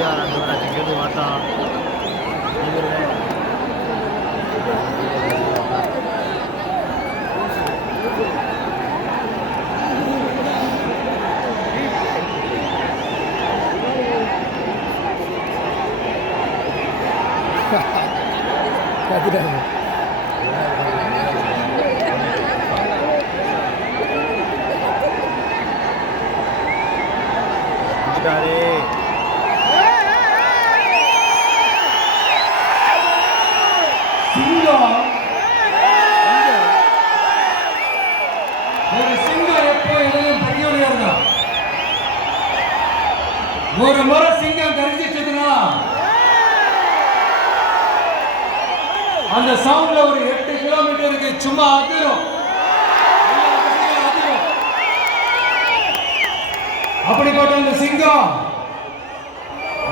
미안한 거 아직 그래도 왔다. 가드라고. got it. சிங்கம் ஒரு சிங்கம் எப்போ எதுவும் பெரியவனையா இருந்தா ஒரு முறை சிங்கம் கரிஞ்சிச்சதுன்னா அந்த சவுண்ட்ல ஒரு எட்டு கிலோமீட்டருக்கு சும்மா அதிரும். எல்லா பக்கமும் அதிரும். அப்படிப்பட்ட அந்த சிங்கம்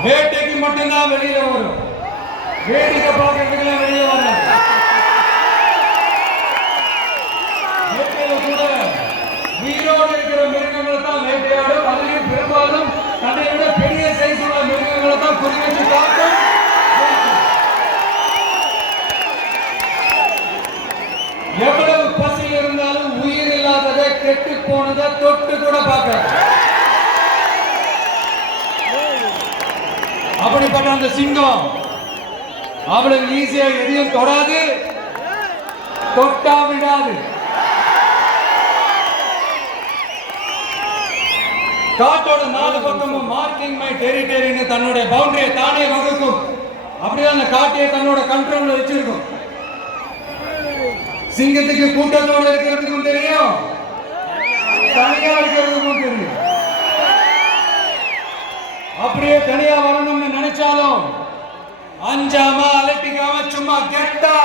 வேட்டைக்கு மட்டும்தான் வெளியில வரும் வேடிக்கை பார்க்கறதுக்குலாம் வெளியில வராது வேட்டையில கூட உயிரோடு இருக்கிற மிருகங்களை தான் வேட்டையாடும். அதுலயும் பெரும்பாலும் தன்னை விட பெரிய சைஸ் உள்ள மிருகங்களை தான் குறி வச்சு தாக்கும் எவ்வளவு பசி இருந்தாலும் உயிர் இல்லாததை கெட்டு போனதை தொட்டு கூட பார்க்காது. அப்படிப்பட்ட அந்த சிங்கம் அவ்வளவு ஈஸியாக எதையும் தொடாது தொட்டா விடாது. காட்டோட நாலு பக்கமும் மார்க்கிங் மை டெரிட்டரின்னு தன்னுடைய பவுண்டரியை தானே வகுக்கும். அப்படியே அந்த காட்டையை தன்னோட கண்ட்ரோல்ல வச்சிருக்கும். சிங்கத்துக்கு கூட்டத்தோட இருக்கிறதுக்கும் தெரியும் தனியா இருக்கிறதுக்கும் தெரியும் அப்படியே தனியா வரணும்னு நினைச்சாலும் அஞ்சாம அலட்டிக்காம சும்மா கெட்டா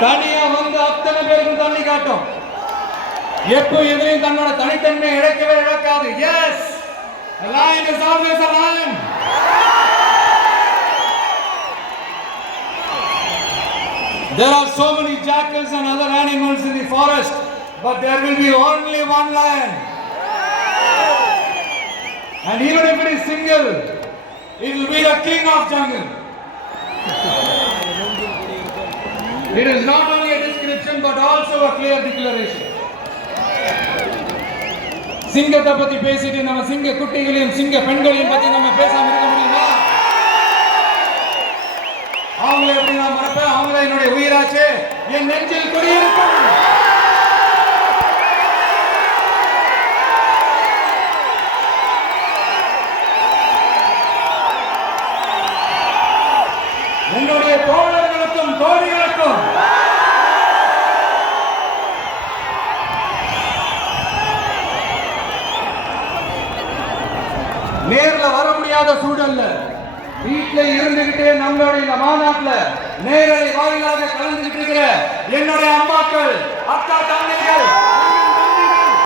தனியா வந்து அத்தனை பேருக்கும் தண்ணி காட்டும் எப்போ எதிரையும் தன்னோட தனித்தன்மை இழக்கவே இழக்காது yes lion is always a lion There are so many jackals and other animals in the forest, but there will be only one lion. And even if it is single, it will be the king of jungle. It is not only a description but also a clear declaration. சிங்கத்தை பத்தி பேசிட்டு நம்ம சிங்க குட்டிகளையும் சிங்க பெண்களையும் பத்தி நம்ம பேசாம இருக்க முடியுமா அவங்களை எப்படி நான் மறப்பேன் அவங்கள என்னுடைய உயிராச்சு என் நெஞ்சில் குடியிருக்கும் நேர்ல வர முடியாத சூழல்ல. வீட்டில் இருந்துகிட்டே நம்மளுடைய இந்த மாநாட்டில் நேரடி வாயிலாக கலந்துகிட்டு இருக்கிற என்னுடைய அம்மாக்கள் அக்கா தங்கைகள்